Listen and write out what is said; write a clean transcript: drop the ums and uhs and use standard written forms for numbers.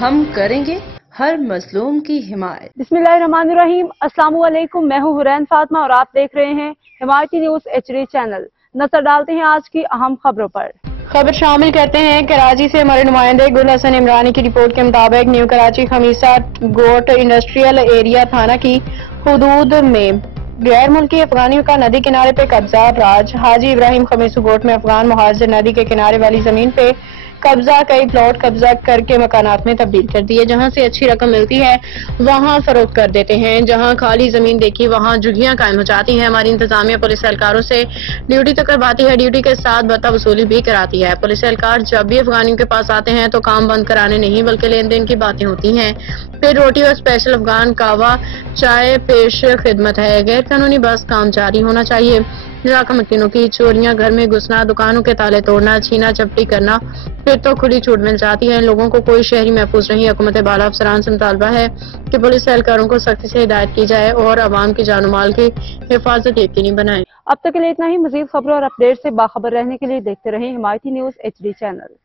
ہم کریں گے ہر مظلوم کی حمایت۔ بسم اللہ الرحمن الرحیم۔ السلام علیکم، میں ہوں حرین فاطمہ اور آپ دیکھ رہے ہیں حمایتی نیوز HD چینل۔ نظر ڈالتے ہیں آج کی اہم خبروں پر۔ خبر شامل کرتے ہیں کراچی سے ہمارے نمائندے گل حسن عمرانی کی رپورٹ کے مطابق نیو کراچی خمیسہ گوٹ انڈسٹریل ایریا تھانہ کی حدود میں غیر ملکی افغانیوں کا ندی کنارے پہ قبضہ۔ راج حاجی ابراہیم خمیسو گوٹ میں افغان مہاجر ندی کے کنارے والی زمین پہ قبضہ کئی پلاٹ قبضہ کر کے مکانات میں تبدیل کر دیے۔ جہاں سے اچھی رقم ملتی ہے وہاں فروخت کر دیتے ہیں، جہاں خالی زمین دیکھی وہاں جھگیاں قائم ہو جاتی ہیں۔ ہماری انتظامیہ پولیس اہلکاروں سے ڈیوٹی تو کرواتی ہے، ڈیوٹی کے ساتھ بھتہ وصولی بھی کراتی ہے۔ پولیس اہلکار جب بھی افغانیوں کے پاس آتے ہیں تو کام بند کرانے نہیں بلکہ لین دین کی باتیں ہوتی ہیں، پھر روٹی اور اسپیشل افغان قہوہ چائے پیش خدمت ہے۔ غیر قانونی بس کام جاری ہونا چاہیے۔ علاقہ مکینوں کی چوریاں، گھر میں گھسنا، دکانوں کے تالے توڑنا، چھینا چپٹی کرنا، پھر تو کھلی چھوٹ مل جاتی ہے۔ ان لوگوں کو کوئی شہری محفوظ نہیں۔ حکومت بالا افسران سے مطالبہ ہے کہ پولیس اہلکاروں کو سختی سے ہدایت کی جائے اور عوام کی جان و مال کی حفاظت یقینی بنائیں۔ اب تک کے لیے اتنا ہی۔ مزید خبروں اور اپڈیٹ سے باخبر رہنے کے لیے دیکھتے رہیں حمایتی نیوز HD چینل۔